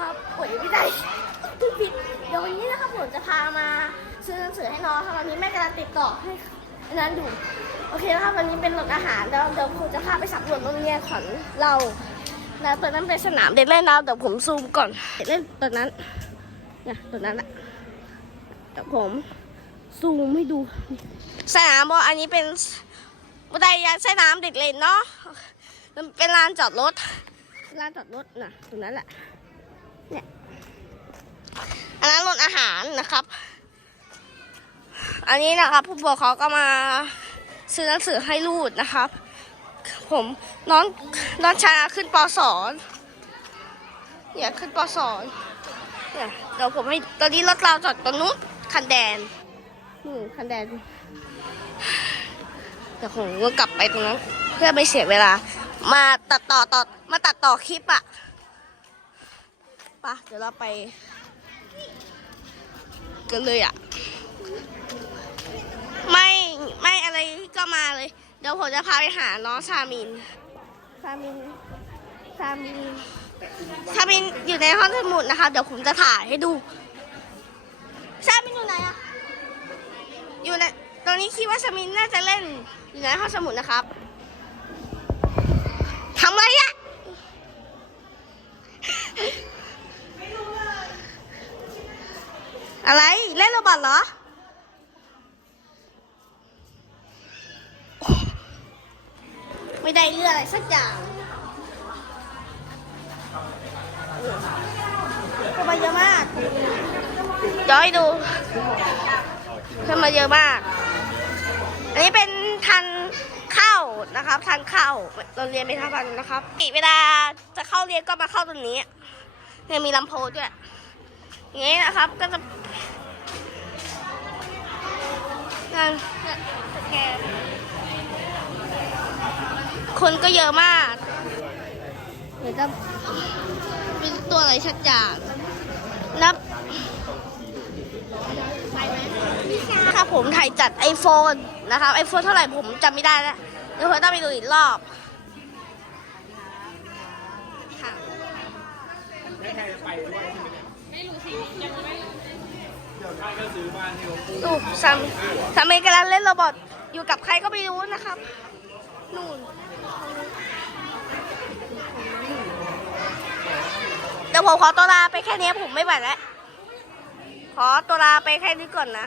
มาป่วยไม่ได้พูดผิดเดี๋ยววันนี้นะครับผมจะพามาซื้อหนังสือให้น้องครับวันนี้แม่กำลังติดต่อให้อันนั้นอยู่โอเคนะครับวันนี้เป็นโรงอาหารแล้วเดี๋ยวผมจะพาไปสำรวจโรงเรียนของเราแล้วตอนนั้นเป็นสนามเด็กเล่นนะเดี๋ยวผมซูมก่อนเด็กเล่นตอนนั้นเนี่ยตอนนั้นอะเดี๋ยวผมซูมให้ดูสนามบอลอันนี้เป็นบันไดยานสนามเด็กเล่นเนาะมันเป็นลานจอดรถลานจอดรถน่ะตรงนั้นแหละ เนี่ยอันนั้นรถอาหารนะครับ อันนี้นะครับ ผู้ปกครองก็มาซื้อหนังสือให้ลูกนะครับ ผมน้องน้องชายขึ้นปสองเนี่ยขึ้นปสองเนี่ยเดี๋ยวผมให้ตอนนี้รถเราจอดตรงนู้นคันแดงนี่คันแดงเดี๋ยวผมก็กลับไปตรงนั้น เพื่อไม่เสียเวลา มาตัดต่อต่อมาตัดต่อคลิปอะ ปะเดี๋ยวเราไปกันเลยอะไม่ไม่อะไรก็มาเลย เดี๋ยวผมจะพาไปหาน้องซามินซามินซามินซามินอยู่ในห้องสมุดนะคะ เดี๋ยวผมจะถ่ายให้ดูซามินอยู่ไหนอะอยู่ในตอนนี้คิดว่าซามินน่าจะเล่นอยู่ในห้องสมุดนะครับทำอะไรอะ อะไรเล่นโรบอทเหรอ ไม่ได้เรื่องอะไรสักอย่างเข้ามาเยอะมากย้อยดูเข้ามาเยอะมาก อันนี้เป็นทันเข้านะครับ ทันเข้าเราเรียนไม่ทันนะครับเวลาจะเข้าเรียนก็มาเข้าตรงนี้เนี่ยมีลำโพงด้วยอย่างนี้นะครับก็จะ นั่นสแกนคนก็เยอะมากเดี๋ยวจะเป็นตัวอะไรชักอย่างนับค่ะผมถ่ายจัด iPhone นะครับ iPhone เท่าไหร่ผมจำไม่ได้แล้วเดี๋ยวผมต้องไปดูอีกรอบค่ะไม่รู้สิยังไม่ เดี๋ยวใครก็ซื้อบ้านให้หลวงปู่ดูซามซามเมกำลังเล่นโรบอทอยู่กับใครก็ไม่รู้นะครับ นู่นเดี๋ยวผมขอตัวลาไปแค่นี้ผมไม่ไหวแล้ว ขอตัวลาไปแค่นี้ก่อนนะ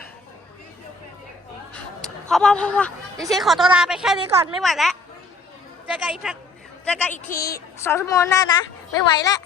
พอพอพอพอดิฉันขอตัวลาไปแค่นี้ก่อนไม่ไหวแล้ว เจอกันอีกทักเจอกันอีกทีสองชั่วโมงหน้านะ ไม่ไหวแล้ว